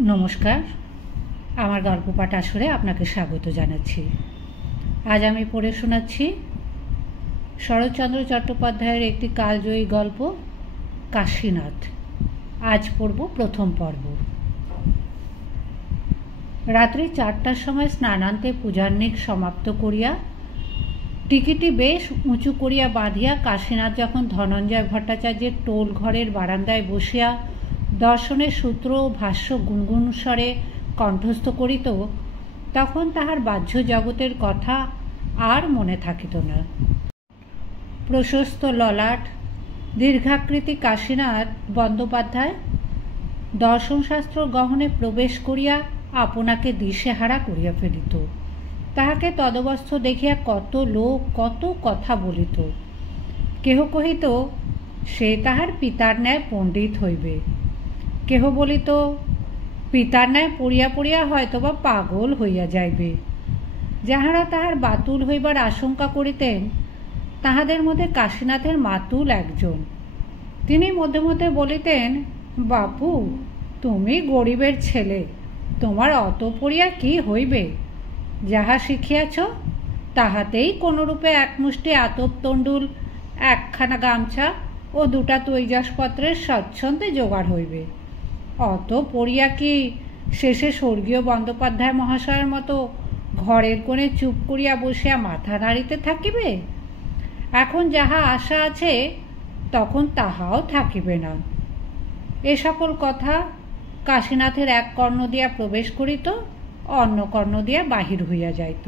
নমস্কার, আমার গল্প পাঠ আসরে আপনাকে স্বাগত জানাচ্ছি। আজ আমি পড়ে শোনাচ্ছি শরৎচন্দ্র চট্টোপাধ্যায়ের একটি কালজয়ী গল্প কাশীনাথ। আজ পড়ব প্রথম পর্ব। রাত্রি 4টার সময় স্নানান্তে পূজার্নিক সমাপ্ত করিয়া টিকিটি বেশ উঁচু করিয়া বাঁধিয়া কাশীনাথ যখন ধনঞ্জয় ভট্টাচার্যের টোল ঘরের বারান্দায় বসিয়া দর্শনের সূত্র ও ভাষ্য গুনগুন স্বরে কণ্ঠস্থ করিত, তখন তাহার বাহ্য জগতের কথা আর মনে থাকিত না। প্রশস্ত ললাট দীর্ঘাকৃতি কাশীনাথ বন্দ্যোপাধ্যায় দর্শনশাস্ত্র গহনে প্রবেশ করিয়া আপনাকে দিশেহারা করিয়া ফেলিত। তাহাকে তদবস্থ দেখিয়া কত লোক কত কথা বলিত। কেহ কহিত সে তাহার পিতার ন্যায় পণ্ডিত হইবে, কেহ বলিত পিতার ন্যায় পড়িয়া পড়িয়া হয়তোবা পাগল হইয়া যাইবে। যাহারা তাহার বাতুল হইবার আশঙ্কা করিতেন, তাহাদের মধ্যে কাশীনাথের মাতুল একজন। তিনি মধ্যে মধ্যে বলিতেন, বাপু, তুমি গরিবের ছেলে, তোমার অত পড়িয়া কি হইবে? যাহা শিখিয়াছ তাহাতেই কোনরূপে একমুষ্টি আতপ তণ্ডুল, একখানা গামছা ও 2টা তৈজসপত্রের স্বচ্ছন্দে জোগাড় হইবে। অত পড়িয়া কি শেষে স্বর্গীয় বন্দ্যোপাধ্যায় মহাশয়ের মতো ঘরের কোণে চুপ করিয়া বসিয়া মাথা নাড়িতে থাকিবে? এখন যাহা আশা আছে তখন তাহাও থাকিবে না। এ সকল কথা কাশীনাথের এক কর্ণ দিয়া প্রবেশ করিত, অন্য কর্ণ দিয়া বাহির হইয়া যাইত।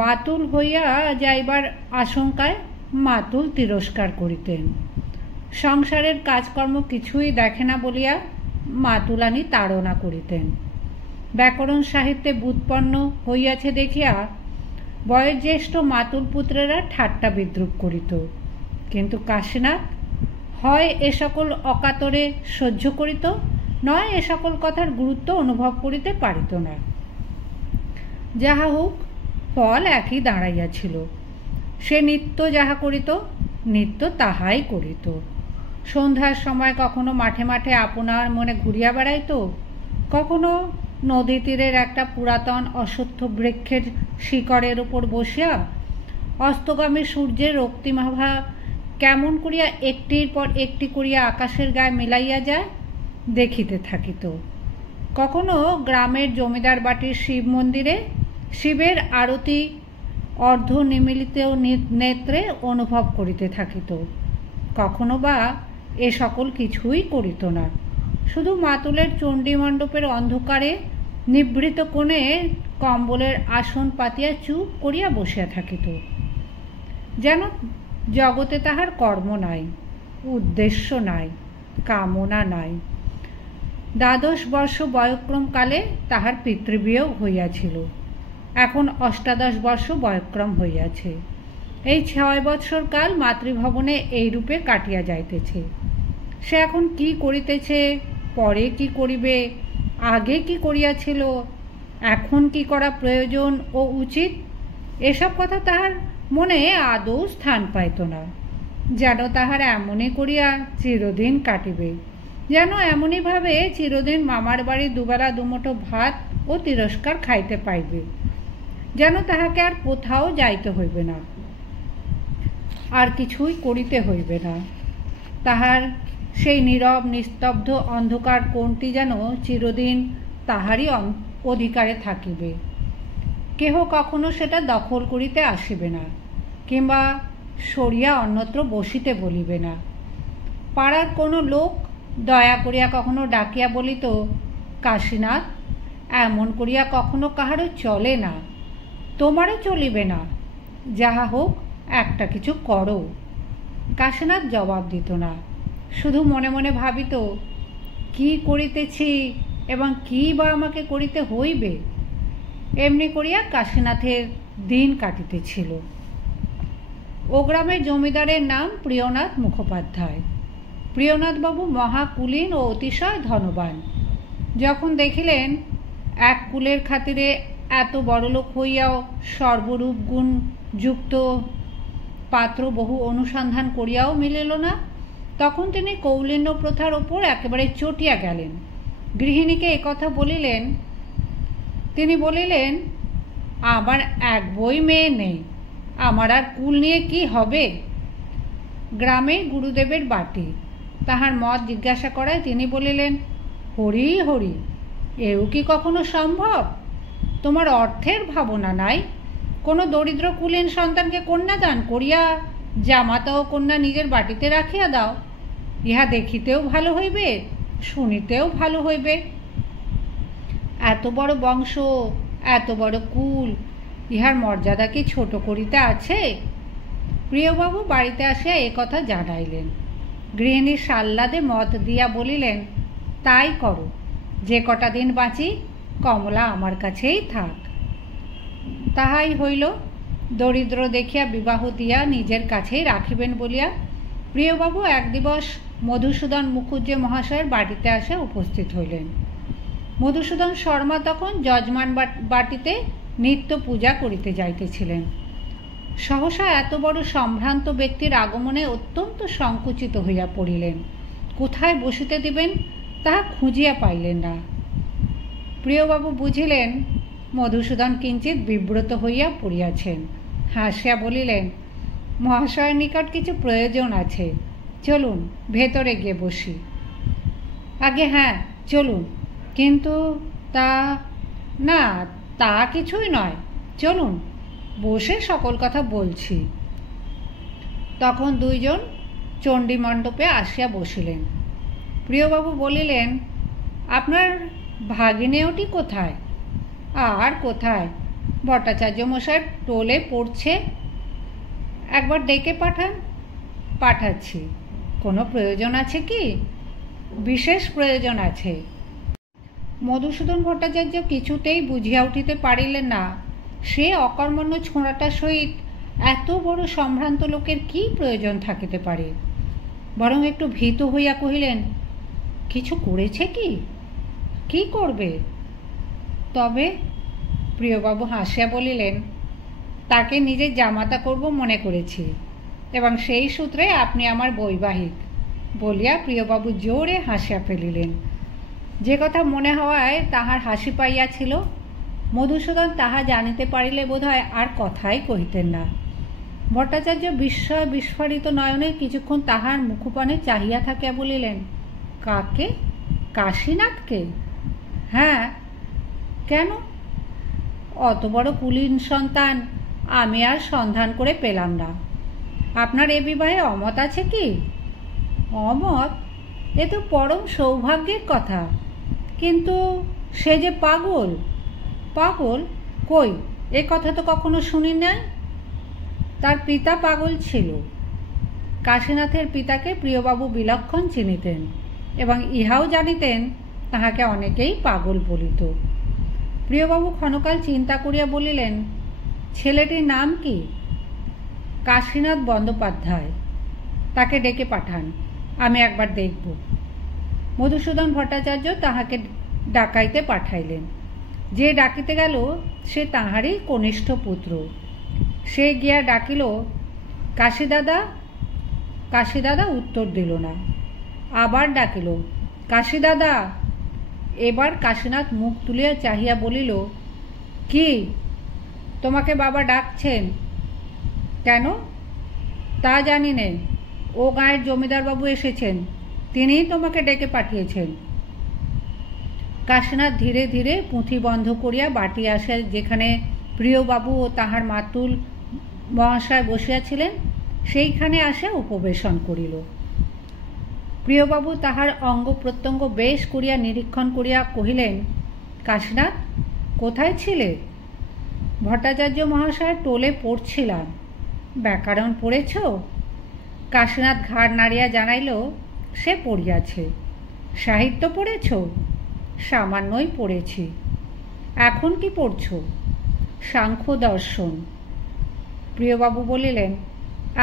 বাতুল হইয়া যাইবার আশঙ্কায় মাতুল তিরস্কার করিতেন। সংসারের কাজকর্ম কিছুই দেখে না বলিয়া মাতুলানি তাড়না করিতেন। ব্যাকরণ সাহিত্যে ব্যুৎপন্ন হইয়াছে দেখিয়া বয়োজ্যেষ্ঠ মাতুল পুত্রেরা ঠাট্টা বিদ্রূপ করিত। কিন্তু কাশীনাথ হয় এ সকল অকাতরে সহ্য করিত, নয় এ সকল কথার গুরুত্ব অনুভব করিতে পারিত না। যাহা হোক, ফল একই দাঁড়াইয়াছিল। সে নিত্য যাহা করিত নিত্য তাহাই করিত। সন্ধ্যার সময় কখনো মাঠে মাঠে আপনার মনে ঘুরিয়া বেড়াইত, কখনো নদী তীরের একটা পুরাতন অশ্বত্থ বৃক্ষের শিকড়ের উপর বসিয়া অস্তগামী সূর্যের রক্তিমাভা কেমন করিয়া একটির পর একটি করিয়া আকাশের গায়ে মিলাইয়া যায় দেখিতে থাকিত। কখনো গ্রামের জমিদার বাটির শিব মন্দিরে শিবের আরতি অর্ধ নিমিলিত নেত্রে অনুভব করিতে থাকিত। কখনো বা এ সকল কিছুই করিত না, শুধু মাতুলের চণ্ডীমণ্ডপের অন্ধকারে নিভৃত কোণে কম্বলের আসন পাতিয়া চুপ করিয়া বসিয়া থাকিত। যেন জগতে তাহার কর্ম নাই, উদ্দেশ্য নাই, কামনা নাই। 12 বর্ষ বয়ক্রমকালে তাহার পিতৃবিয়োগ হইয়াছিল। এখন 18 বর্ষ বয়ক্রম হইয়াছে। এই 6 বৎসর কাল মাতৃভবনে এইরূপে কাটিয়া যাইতেছে। সে এখন কি করিতেছে, পরে কি করিবে, আগে কি করিয়াছিল, এখন কি করা প্রয়োজন ও উচিত, এসব কথা তাহার মনে আদৌ স্থান পাইত না। যেন তাহার এমনই করিয়া চিরদিন কাটিবে, যেন এমনইভাবে চিরদিন মামার বাড়ি দুবেলা দুমুঠো ভাত ও তিরস্কার খাইতে পাইবে, যেন তাহাকে আর কোথাও যাইতে হইবে না, আর কিছুই করিতে হইবে না। তাহার সেই নীরব নিস্তব্ধ অন্ধকার কোণটি যেন চিরদিন তাহারই অধিকারে থাকিবে। কেহ কখনো সেটা দখল করিতে আসিবে না, কিংবা সরিয়া অন্যত্র বসিতে বলিবে না। পাড়ার কোনো লোক দয়া করিয়া কখনো ডাকিয়া বলিত, কাশীনাথ, এমন করিয়া কখনো কাহারও চলে না, তোমারও চলিবে না, যাহা হোক একটা কিছু করো। কাশীনাথ জবাব দিত না, শুধু মনে মনে ভাবিত, কি করিতেছি এবং কি বা আমাকে করিতে হইবে। এমনি করিয়া কাশীনাথের দিন কাটিতেছিল। ও গ্রামের জমিদারের নাম প্রিয়নাথ মুখোপাধ্যায়। প্রিয়নাথবাবু মহাকুলীন ও অতিশয় ধনবান। যখন দেখিলেন এক কুলের খাতিরে এত বড়লোক হইয়াও সর্বরূপ গুণ যুক্ত পাত্র বহু অনুসন্ধান করিয়াও মিলিল না, তখন তিনি কৌলিন্য প্রথার ওপর একেবারে চটিয়া গেলেন। গৃহিণীকে একথা বলিলেন। তিনি বলিলেন, আমার এক বই মেয়ে নেই, আমার আর কুল নিয়ে কি হবে? গ্রামে গুরুদেবের বাটি। তাহার মত জিজ্ঞাসা করায় তিনি বলিলেন, হরি হরি, এও কি কখনো সম্ভব? তোমার অর্থের ভাবনা নাই? কোনো দরিদ্র কুলীন সন্তানকে কন্যাদান করিয়া জামাতা ও কন্যা নিজের বাটিতে রাখিয়া দাও, ইহা দেখিতেও ভালো হইবে, শুনিতেও ভালো হইবে। এত বড় বংশ, এত বড় কুল, ইহার মর্যাদা কি ছোট করিতে আছে? প্রিয়বাবু বাড়িতে আসিয়া একথা জানাইলেন। গৃহিণী সাল্লাদে মত দিয়া বলিলেন, তাই করো, যে কটা দিন বাঁচি কমলা আমার কাছেই থাক। তাহাই হইল। দরিদ্র দেখিয়া বিবাহ দিয়া নিজের কাছেই রাখিবেন বলিয়া প্রিয়বাবু এক দিবস মধুসূদন মুখুজ্জে মহাশয়ের বাটিতে আসে উপস্থিত হইলেন। মধুসূদন শর্মা তখন যজমান বাটিতে নিত্য পূজা করিতে যাইতেছিলেন। সহসা এত বড় সম্ভ্রান্ত ব্যক্তির আগমনে অত্যন্ত সংকুচিত হইয়া পড়িলেন। কোথায় বসিতে দিবেন তাহা খুঁজিয়া পাইলেন না। প্রিয়বাবু বুঝিলেন মধুসূদন কিঞ্চিৎ বিব্রত হইয়া পড়িয়াছেন। হাসিয়া বলিলেন, মহাশয়ের নিকট কিছু প্রয়োজন আছে, চলুন ভেতরে গিয়ে বসি। আগে হ্যাঁ চলুন, কিন্তু তা না, তা কিছুই নয়, চলুন বসে সকল কথা বলছি। তখন দুইজন চণ্ডী মণ্ডপে আসিয়া বসিলেন। প্রিয়বাবু বলিলেন, আপনার ভাগিনেওটি কোথায়? আর কোথায়, ভট্টাচার্য মশাইয়ের টোলে পড়ছে, একবার ডেকে পাঠান। পাঠাচ্ছি। কোনো প্রয়োজন আছে কি? বিশেষ প্রয়োজন আছে। মধুসূদন ভট্টাচার্য কিছুতেই বুঝিয়া উঠিতে পারিলেন না সে অকর্মণ্য ছোঁড়াটার সহিত এত বড় সম্ভ্রান্ত লোকের কি প্রয়োজন থাকিতে পারে। বরং একটু ভীত হইয়া কহিলেন, কিছু করেছে কি? কি করবে? তবে প্রিয়বাবু হাসিয়া বলিলেন, তাকে নিজের জামাতা করব মনে করেছি, এবং সেই সূত্রে আপনি আমার বৈবাহিক বলিয়া প্রিয়বাবু জোরে হাসিয়া ফেলিলেন। যে কথা মনে হওয়ায় তাহার হাসি পাইয়াছিল, মধুসূদন তাহা জানিতে পারিলে বোধহয় আর কথাই কহিতেন না। ভট্টাচার্য বিস্ময় বিস্ফারিত নয়নে কিছুক্ষণ তাহার মুখপানে চাহিয়া থাকিয়া বলিলেন, কাকে? কাশীনাথকে? হ্যাঁ, কেন? অত বড় কুলীন সন্তান আমি আর সন্ধান করে পেলাম না। আপনার এ বিবাহে অমত আছে কি? অমত? এ তো পরম সৌভাগ্যের কথা, কিন্তু সে যে পাগল। পাগল? কই, এ কথা তো কখনো শুনি নাই। তার পিতা পাগল ছিল। কাশীনাথের পিতাকে প্রিয়বাবু বিলক্ষণ চিনিতেন, এবং ইহাও জানিতেন তাহাকে অনেকেই পাগল বলিত। প্রিয়বাবু ক্ষণকাল চিন্তা করিয়া বলিলেন, ছেলেটির নাম কি? কাশীনাথ বন্দ্যোপাধ্যায়। তাকে ডেকে পাঠান, আমি একবার দেখব। মধুসূদন ভট্টাচার্য তাহাকে ডাকাইতে পাঠাইলেন। যে ডাকিতে গেল সে তাহারই কনিষ্ঠ পুত্র। সে গিয়া ডাকিল, কাশীদাদা। কাশীদাদা উত্তর দিল না। আবার ডাকিল, কাশীদাদা। এবার কাশীনাথ মুখ তুলিয়া চাহিয়া বলিল, কি? তোমাকে বাবা ডাকছেন। কেন? তা জানি নে, ও গাঁয়ের জমিদারবাবু এসেছেন, তিনিই তোমাকে ডেকে পাঠিয়েছেন। কাশীনাথ ধীরে ধীরে পুঁথি বন্ধ করিয়া বাটি আসে যেখানে প্রিয়বাবু ও তাহার মাতুল মহাশয় বসিয়াছিলেন সেইখানে আসে উপবেশন করিল। প্রিয়বাবু তাহার অঙ্গ প্রত্যঙ্গ বেশ করিয়া নিরীক্ষণ করিয়া কহিলেন, কাশীনাথ, কোথায় ছিলে? ভট্টাচার্য মহাশয়ের টোলে পড়ছিলাম। ব্যাকরণ পড়েছ? কাশীনাথ ঘাড় নাড়িয়া জানাইল, সে পড়িয়াছে। সাহিত্য পড়েছ? সামান্যই পড়েছি। এখন কি পড়ছ? সাংখ্য দর্শন। প্রিয়বাবু বলিলেন,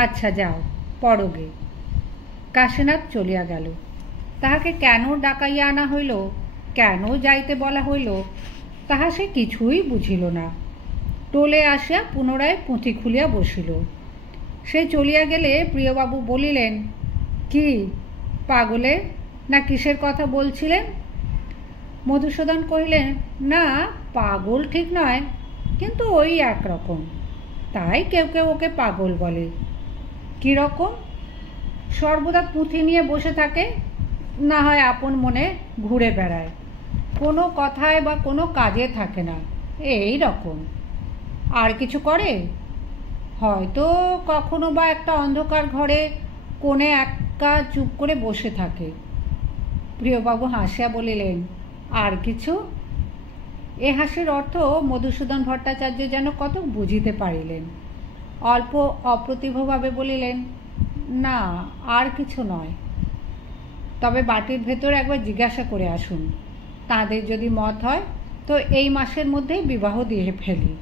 আচ্ছা যাও, পড়োগে। কাশীনাথ চলিয়া গেল। তাহাকে কেন ডাকাইয়া আনা হইল, কেন যাইতে বলা হইল, তাহা সে কিছুই বুঝিল না। টোলে আসিয়া পুনরায় পুঁথি খুলিয়া বসিল। সে চলিয়া গেলে প্রিয়বাবু বলিলেন, কি, পাগলের না কিসের কথা বলছিলেন? মধুসূদন কহিলেন, না, পাগল ঠিক নয়, কিন্তু ওই একরকম, তাই কেউ কেউ ওকে পাগল বলে। কীরকম? সর্বদা পুঁথি নিয়ে বসে থাকে, না হয় আপন মনে ঘুরে বেড়ায়, কোনো কথায় বা কোনো কাজে থাকে না, এই রকম। আর কিছু করে? হয়তো কখনো বা একটা অন্ধকার ঘরে কোণে একা চুপ করে বসে থাকে। প্রিয়বাবু হাসিয়া বলিলেন, আর কিছু? এ হাসির অর্থ মধুসূদন ভট্টাচার্য যেন কত বুঝিতে পারিলেন। অল্প অপ্রতিভভাবে বলিলেন, না, আর কিছু নয়। তবে বাটির ভেতর একবার জিজ্ঞাসা করে আসুন, তাদের যদি মত হয় তো এই মাসের মধ্যেই বিবাহ দিয়ে ফেলি।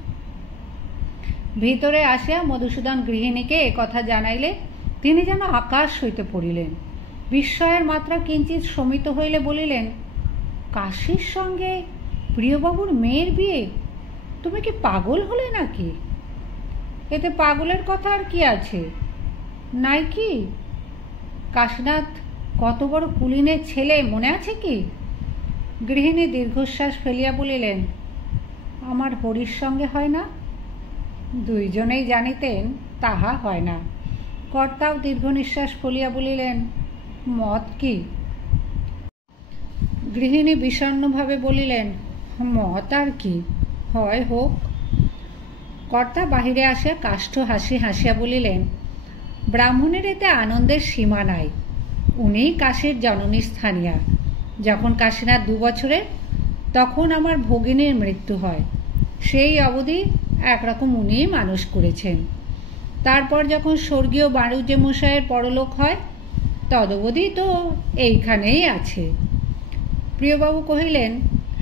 ভিতরে আসিয়া মধুসূদন গৃহিণীকে একথা জানাইলে তিনি যেন আকাশ হইতে পড়িলেন। বিস্ময়ের মাত্রা কিঞ্চিৎ শমিত হইলে বলিলেন, কাশীর সঙ্গে প্রিয়বাবুর মেয়ের বিয়ে? তুমি কি পাগল হলে নাকি? এতে পাগলের কথা আর কি আছে? নাই কি? কাশীনাথ কত বড় কুলীনের ছেলে মনে আছে কি? গৃহিণী দীর্ঘশ্বাস ফেলিয়া বলিলেন, আমার হরির সঙ্গে হয় না? দুইজনেই জানিতেন তাহা হয় না। কর্তাও দীর্ঘ নিঃশ্বাস ফেলিয়া বলিলেন, মত কি? গৃহিণী বিষণ্ণভাবে বলিলেন, মত আর কি, হয় হোক। কর্তা বাহিরে আসিয়া কাষ্ঠ হাসি হাসিয়া বলিলেন, ব্রাহ্মণের এতে আনন্দের সীমা নাই। উনি কাশীর জননী স্থানীয়া। যখন কাশীনাথ 2 বছরের, তখন আমার ভগিনীর মৃত্যু হয়। সেই অবধি একরকম উনিই মানুষ করেছেন। তারপর যখন স্বর্গীয় বাণিজ্য মশাইয়ের পরলোক হয়, তদবধি তো এইখানেই আছে। প্রিয়বাবু কহিলেন,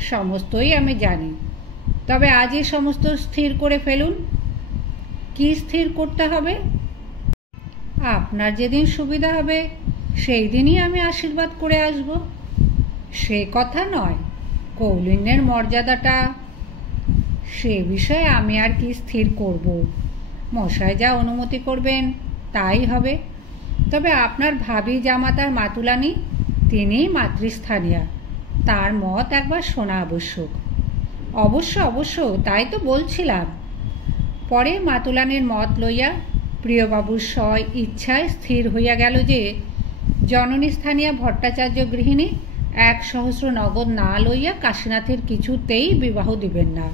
সমস্তই আমি জানি, তবে আজই সমস্ত স্থির করে ফেলুন। কি স্থির করতে হবে? আপনার যেদিন সুবিধা হবে সেই দিনই আমি আশীর্বাদ করে আসব। সে কথা নয়, কৌলিন্যের মর্যাদাটা, সে বিষয়ে আমি আর কি স্থির করব? মশাই যা অনুমতি করবেন তাই হবে। তবে আপনার ভাবি জামাতার মাতুলানি, তিনি মাতৃস্থানীয়া, তার মত একবার শোনা আবশ্যক। অবশ্য অবশ্য, তাই তো বলছিলাম। পরে মাতুলানির মত লইয়া প্রিয়বাবুর ইচ্ছায় স্থির হইয়া গেল যে জননী স্থানীয় ভট্টাচার্য গৃহিণী 1,000 নগদ না লইয়া কাশীনাথের কিছুতেই বিবাহ দিবেন না।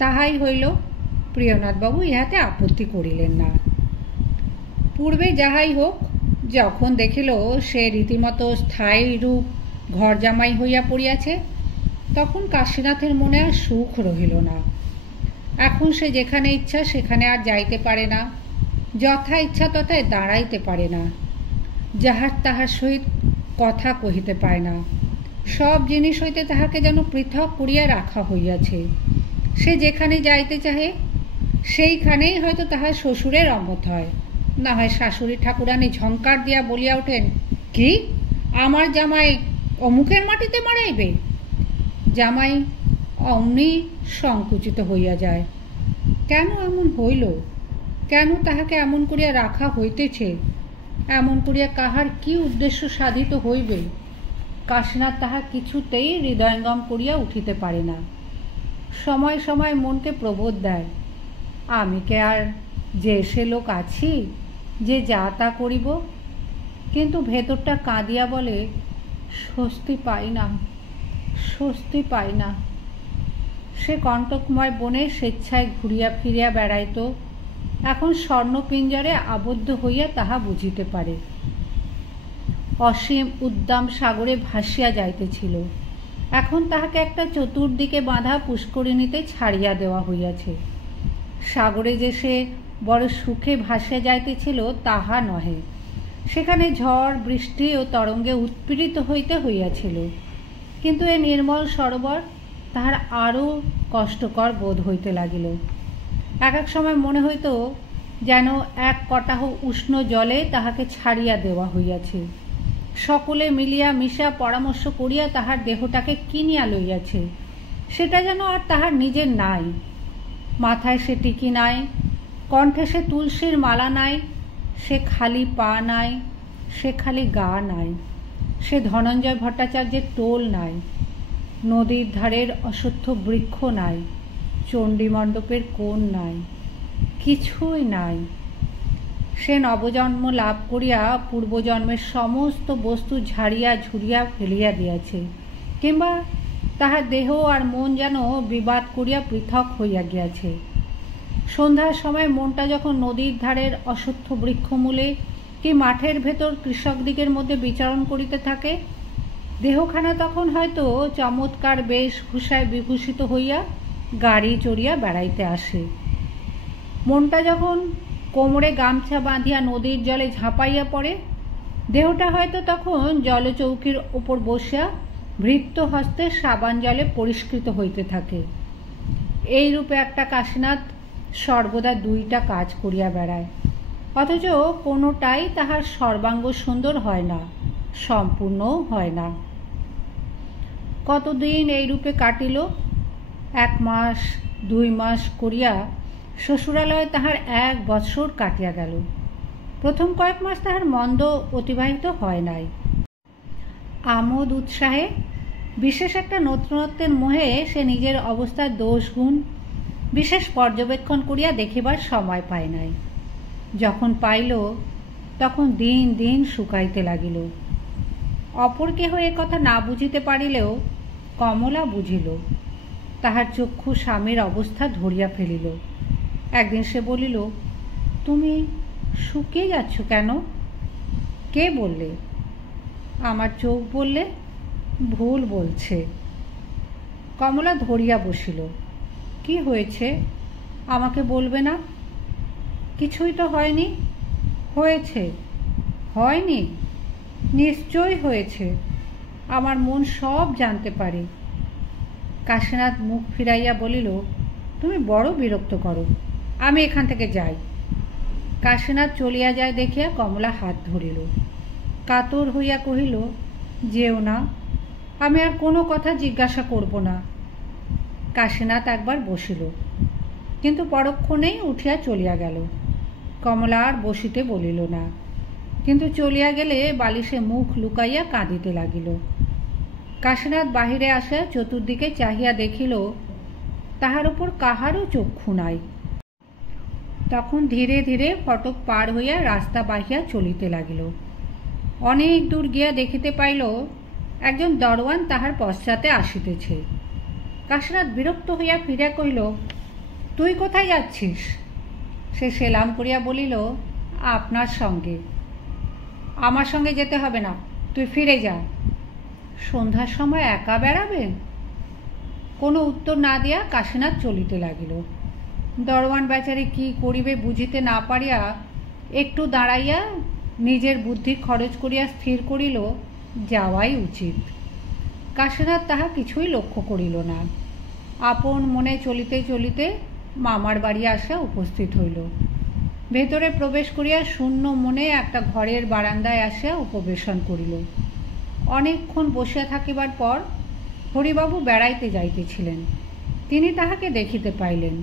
তাহাই হইল। প্রিয়নাথবাবু ইহাতে আপত্তি করিলেন না। পূর্বে যাহাই হোক, যখন দেখিল সে রীতিমতো স্থায়ী রূপ ঘর জামাই হইয়া পড়িয়াছে, তখন কাশীনাথের মনে আর সুখ রহিল না। এখন সে যেখানে ইচ্ছা সেখানে আর যাইতে পারে না, যথা ইচ্ছা তথায় দাঁড়াইতে পারে না, যাহার তাহার সহিত কথা কহিতে পায় না। সব জিনিস হইতে তাহাকে যেন পৃথক করিয়া রাখা হইয়াছে। সে যেখানে যাইতে চাহে সেইখানেই হয়তো তাহার শ্বশুরের অমত হয়, না হয় শাশুড়ি ঠাকুরানী ঝঙ্কার দিয়া বলিয়া ওঠেন, কি আমার জামাই অমুকের মাটিতে মারাইবে? জামাই অমনি সংকুচিত হইয়া যায়। কেন এমন হইল? কেন তাহাকে এমন করিয়া রাখা হইতেছে? এমন করিয়া কাহার কি উদ্দেশ্য সাধিত হইবে? কাশীনাথ তাহা কিছুতেই হৃদয়ঙ্গম করিয়া উঠিতে পারে না। সময় সময় মনকে প্রবোধ দেয়, আমি কে আর যে সে লোক আছি যে যা তা করিব? কিন্তু ভেতরটা কাঁদিয়া বলে, স্বস্তি পাই না, স্বস্তি পাই না। সে কণ্টকময় বনে স্বেচ্ছায় ঘুরিয়া ফিরিয়া বেড়াইত, এখন স্বর্ণপিঞ্জরে আবদ্ধ হইয়া তাহা বুঝিতে পারে। অসীম উদ্দাম সাগরে ভাসিয়া যাইতেছিল, এখন তাহাকে একটা চতুর্দিকে বাঁধা পুষ্করিণীতে ছাড়িয়া দেওয়া হইয়াছে। সাগরে যে সে বড় সুখে ভাসিয়া যাইতেছিল তাহা নহে, সেখানে ঝড় বৃষ্টি ও তরঙ্গে উৎপীড়িত হইতে হইয়াছিল। কিন্তু এ নির্মল সরোবর তাহার আরও কষ্টকর বোধ হইতে লাগিল। এক এক সময় মনে হইত যেন এক কটাহ উষ্ণ জলে তাহাকে ছাড়িয়া দেওয়া হইয়াছে। সকলে মিলিয়া মিশা পরামর্শ করিয়া তাহার দেহটাকে কিনিয়া লইয়াছে, সেটা যেন আর তাহার নিজের নাই। মাথায় সে টিকি নাই, কণ্ঠে সে তুলসীর মালা নাই, সে খালি পা নাই, সে খালি গা নাই, সে ধনঞ্জয় ভট্টাচার্যের টোল নাই। নদীর ধারের অশ্বত্থ বৃক্ষ নাই, চণ্ডীমণ্ডপের কোণ নাই, কিছুই নাই। সে নবজন্ম লাভ করিয়া পূর্বজন্মের সমস্ত বস্তু ঝাড়িয়া ঝুড়িয়া ফেলিয়া দিয়াছে, কিংবা তাহার দেহ আর মন যেন বিবাদ করিয়া পৃথক হইয়া গিয়াছে। সন্ধ্যার সময় মনটা যখন নদীর ধারের অশ্বত্থ বৃক্ষমূলে কি মাঠের ভেতর কৃষকদিগের মধ্যে বিচরণ করিতে থাকে, দেহখানা তখন হয়তো চমৎকার বেশভূষায় বিভূষিত হইয়া গাড়ি চড়িয়া বেড়াইতে আসে। মনটা যখন কোমরে গামছা বাঁধিয়া নদীর জলে ঝাঁপাইয়া পড়ে, দেহটা হয়তো তখন জলচৌকির ওপর বসিয়া ভৃত্য হস্তে সাবান জলে পরিষ্কৃত হইতে থাকে। এইরূপে একটা কাশীনাথ সর্বদা দুইটা কাজ করিয়া বেড়ায়, অথচ কোনোটাই তাহার সর্বাঙ্গ সুন্দর হয় না, সম্পূর্ণও হয় না। কতদিন এইরূপে কাটিল। 1 মাস 2 মাস করিয়া শ্বশুরালয়ে তাহার 1 বৎসর কাটিয়া গেল। প্রথম কয়েক মাস তাহার মন্দ অতিবাহিত হয় নাই। আমোদ উৎসাহে, বিশেষ একটা নতুনত্বের মোহে সে নিজের অবস্থার দোষ গুণ বিশেষ পর্যবেক্ষণ করিয়া দেখিবার সময় পায় নাই। যখন পাইল তখন দিন দিন শুকাইতে লাগিল। অপর কেহ এ কথা না বুঝিতে পারিলেও কমলা বুঝিল। তাহার চক্ষু স্বামীর অবস্থা ধরিয়া ফেলিল। একদিন সে বলিল, তুমি শুকিয়ে যাচ্ছ কেন? কে বললে? আমার চোখ বললে। ভুল বলছে। কমলা ধরিয়া বসিল। কি হয়েছে আমাকে বলবে না? কিছুই তো হয়নি। হয়েছে। হয়নি? নিশ্চয়ই হয়েছে। আমার মন সব জানতে পারে। কাশীনাথ মুখ ফিরাইয়া বলিল, তুমি বড় বিরক্ত করো, আমি এখান থেকে যাই। কাশীনাথ চলিয়া যায় দেখিয়া কমলা হাত ধরিল। কাতর হইয়া কহিল, যেও না, আমি আর কোনো কথা জিজ্ঞাসা করব না। কাশীনাথ একবার বসিল, কিন্তু পরক্ষণেই উঠিয়া চলিয়া গেল। কমলা আর বসিতে বলিল না, কিন্তু চলিয়া গেলে বালিশে মুখ লুকাইয়া কাঁদিতে লাগিল। কাশীনাথ বাহিরে আসিয়া চতুর্দিকে চাহিয়া দেখিল তাহার উপর কাহারও চক্ষু নাই। তখন ধীরে ধীরে ফটক পার হইয়া রাস্তা বাহিয়া চলিতে লাগিল। অনেক দূর গিয়া দেখিতে পাইল একজন দরওয়ান তাহার পশ্চাতে আসিতেছে। কাশীনাথ বিরক্ত হইয়া ফিরিয়া কহিল, তুই কোথায় যাচ্ছিস? সে সেলাম করিয়া বলিল, আপনার সঙ্গে। আমার সঙ্গে যেতে হবে না, তুই ফিরে যা। সন্ধ্যার সময় একা বেড়াবেন? কোনো উত্তর না দিয়া কাশীনাথ চলিতে লাগিল। দরওয়ান বেচারি কি করিবে বুঝিতে না পারিয়া একটু দাঁড়াইয়া নিজের বুদ্ধি খরচ করিয়া স্থির করিল যাওয়াই উচিত। কাশীনাথ তাহা কিছুই লক্ষ্য করিল না। আপন মনে চলিতে চলিতে মামার বাড়ি আসিয়া উপস্থিত হইল। ভেতরে প্রবেশ করিয়া শূন্য মনে একটা ঘরের বারান্দায় আসিয়া উপবেশন করিল। অনেকক্ষণ বসিয়া থাকিবার পর হরিবাবু বেড়াইতে যাইতেছিলেন। তিনি তাহাকে দেখিতে পাইলেন,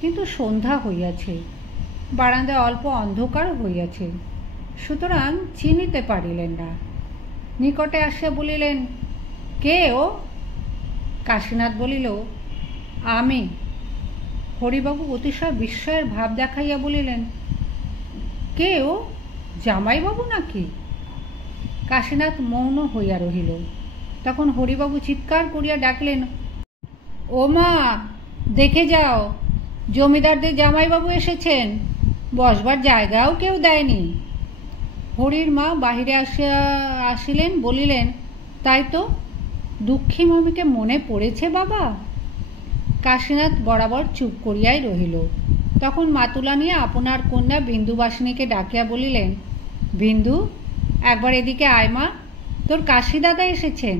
কিন্তু সন্ধ্যা হইয়াছে, বারান্দায় অল্প অন্ধকার হইয়াছে, সুতরাং চিনিতে পারিলেন না। নিকটে আসিয়া বলিলেন, কে ও? কাশীনাথ বলিল, আমি। হরিবাবু অতিশয় বিস্ময়ের ভাব দেখাইয়া বলিলেন, কে ও? জামাইবাবু নাকি? কাশীনাথ মৌন হইয়া রহিল। তখন হরিবাবু চিৎকার করিয়া ডাকলেন, ও মা, দেখে যাও, জমিদারদের জামাইবাবু এসেছেন, বসবার জায়গাও কেউ দেয়নি। হরির মা বাহিরে আসিলেন, বলিলেন, তাই তো, দুঃখী মামিকে মনে পড়েছে বাবা। কাশীনাথ বরাবর চুপ করিয়াই রহিল। তখন মাতুলানিয়া আপনার কন্যা বিন্দুবাসিনীকে ডাকিয়া বলিলেন, বিন্দু, একবার এদিকে আয় মা, তোর কাশী দাদা এসেছেন,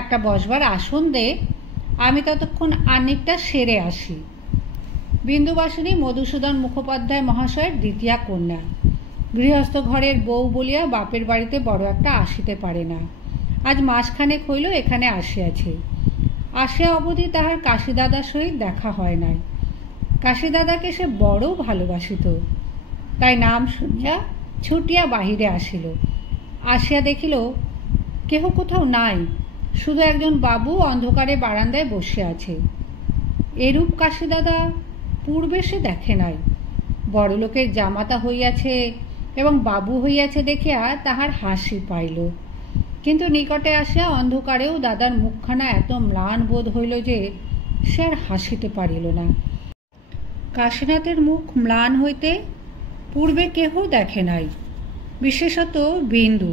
একটা বসবার আসন দে, আমি ততক্ষণ আনিকটা সেরে আসি। বিন্দুবাসিনী মধুসূদন মুখোপাধ্যায় মহাশয়ের দ্বিতীয়া কন্যা। গৃহস্থ ঘরের বউ বলিয়া বাপের বাড়িতে বড় একটা আসিতে পারে না। আজ মাসখানেক হইল এখানে আসিয়াছে। আসিয়া অবধি তাহার কাশীদাদার সহিত দেখা হয় নাই। কাশীদাদাকে সে বড় ভালোবাসিত, তাই নাম শুনিয়া ছুটিয়া বাহিরে আসিল। আসিয়া দেখিল কেহ কোথাও নাই, শুধু একজন বাবু অন্ধকারে বারান্দায় বসে আছে। এরূপ কাশীদাদা পূর্বে সে দেখে নাই। বড়লোকের জামাতা হইয়াছে এবং বাবু হইয়াছে দেখিয়া তাহার হাসি পাইল, কিন্তু নিকটে আসিয়া অন্ধকারেও দাদার মুখখানা এত ম্লান বোধ হইল যে সে আর হাসিতে পারিল না। কাশীনাথের মুখ ম্লান হইতে পূর্বে কেহ দেখে নাই, বিশেষত বিন্দু।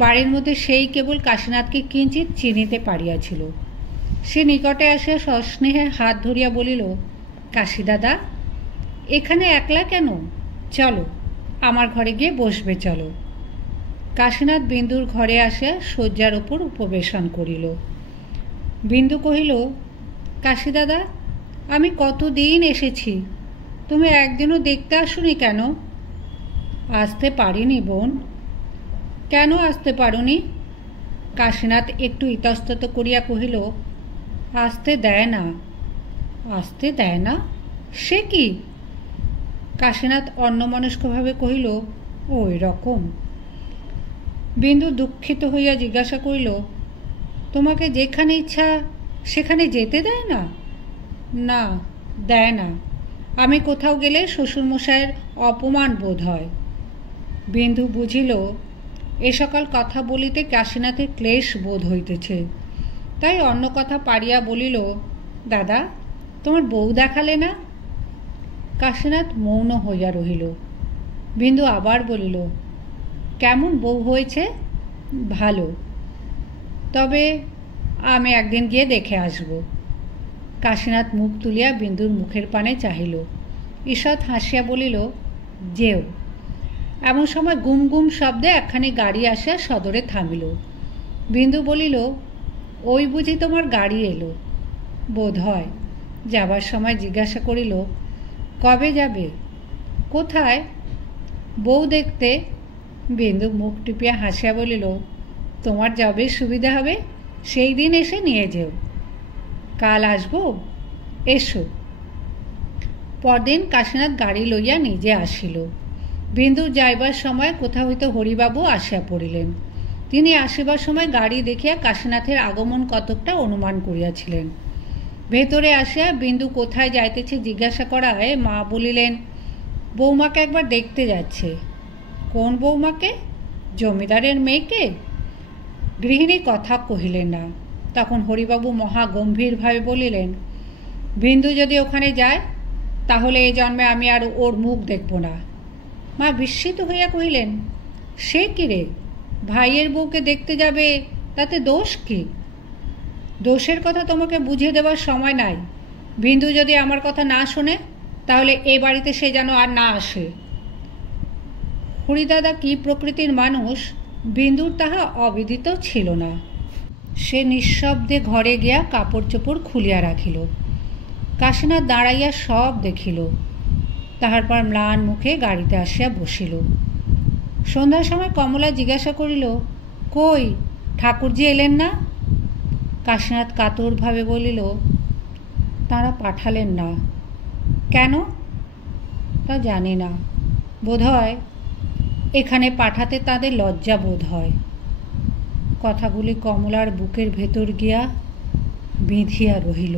বাড়ির মধ্যে সেই কেবল কাশীনাথকে কিঞ্চিৎ চিনিতে পারিয়াছিল। সে নিকটে আসিয়া সস্নেহে হাত ধরিয়া বলিল, কাশীদাদা, এখানে একলা কেন? চলো, আমার ঘরে গিয়ে বসবে চলো। কাশীনাথ বিন্দুর ঘরে আসিয়া শয্যার ওপর উপবেশন করিল। বিন্দু কহিল, কাশীদাদা, আমি কতদিন এসেছি, তুমি একদিনও দেখতে আসুনি কেন? আসতে পারিনি বোন। কেন আসতে পারোনি? কাশীনাথ একটু ইতস্তত করিয়া কহিল, আসতে দেয় না। আসতে দেয় না? সে কি? কাশীনাথ অন্যমনস্কভাবে কহিল, ওই রকম। বিন্দু দুঃখিত হইয়া জিজ্ঞাসা করিল, তোমাকে যেখানে ইচ্ছা সেখানে যেতে দেয় না? না, দেয় না। আমি কোথাও গেলে শ্বশুরমশাইয়ের অপমান বোধ হয়। বিন্দু বুঝিল এ সকল কথা বলিতে কাশীনাথের ক্লেশ বোধ হইতেছে, তাই অন্য কথা পারিয়া বলিল, দাদা, তোমার বউ দেখালে না? কাশীনাথ মৌন হইয়া রহিল। বিন্দু আবার বলিল, কেমন বউ হয়েছে? ভালো। তবে আমি একদিন গিয়ে দেখে আসব। কাশীনাথ মুখ তুলিয়া বিন্দুর মুখের পানে চাহিল। ঈষৎ হাসিয়া বলিল, যেও। এমন সময় গুম গুম শব্দে একখানি গাড়ি আসিয়া সদরে থামিল। বিন্দু বলিল, ওই বুঝি তোমার গাড়ি এলো? বোধ হয়। যাবার সময় জিজ্ঞাসা করিল, কবে যাবে? কোথায়? বউ দেখতে। বিন্দু মুখ টিপিয়া হাসিয়া বলিল, তোমার যবে সুবিধা হবে সেই দিন এসে নিয়ে যেও। কাল আসবো? এসো। পরদিন কাশীনাথ গাড়ি লইয়া নিজে আসিল। বিন্দু যাইবার সময় কোথা হইতে হরিবাবু আসিয়া পড়িলেন। তিনি আসিবার সময় গাড়ি দেখিয়া কাশীনাথের আগমন কতকটা অনুমান করিয়াছিলেন। ভেতরে আসিয়া বিন্দু কোথায় যাইতেছে জিজ্ঞাসা করায় মা বলিলেন, বৌমাকে একবার দেখতে যাচ্ছে। কোন বৌমাকে? জমিদারের মেয়েকে? গৃহিণী কথা কহিলেন না। তখন হরিবাবু মহা গম্ভীরভাবে বলিলেন, বিন্দু যদি ওখানে যায় তাহলে এই জন্মে আমি আর ওর মুখ দেখব না। মা বিস্মিত হইয়া কহিলেন, সে কি রে, ভাইয়ের বউকে দেখতে যাবে, তাতে দোষ কি? দোষের কথা তোমাকে বুঝিয়ে দেওয়ার সময় নাই। বিন্দু যদি আমার কথা না শোনে তাহলে এ বাড়িতে সে যেন আর না আসে। হরিদাদা কি প্রকৃতির মানুষ বিন্দুর তাহা অবিদিত ছিল না। সে নিঃশব্দে ঘরে গিয়া কাপড় চোপড় খুলিয়া রাখিল। কাশীনাথ দাঁড়াইয়া সব দেখিল। তাহার পর ম্লান মুখে গাড়িতে আসিয়া বসিল। সন্ধ্যার সময় কমলা জিজ্ঞাসা করিল, কই, ঠাকুরজি এলেন না? কাশীনাথ কাতরভাবে বলিল, তাঁরা পাঠালেন না। কেন? তা জানি না। বোধ হয় এখানে পাঠাতে তাদের লজ্জা বোধ হয়। কথাগুলি কমলার বুকের ভেতর গিয়া বিঁধিয়া রহিল।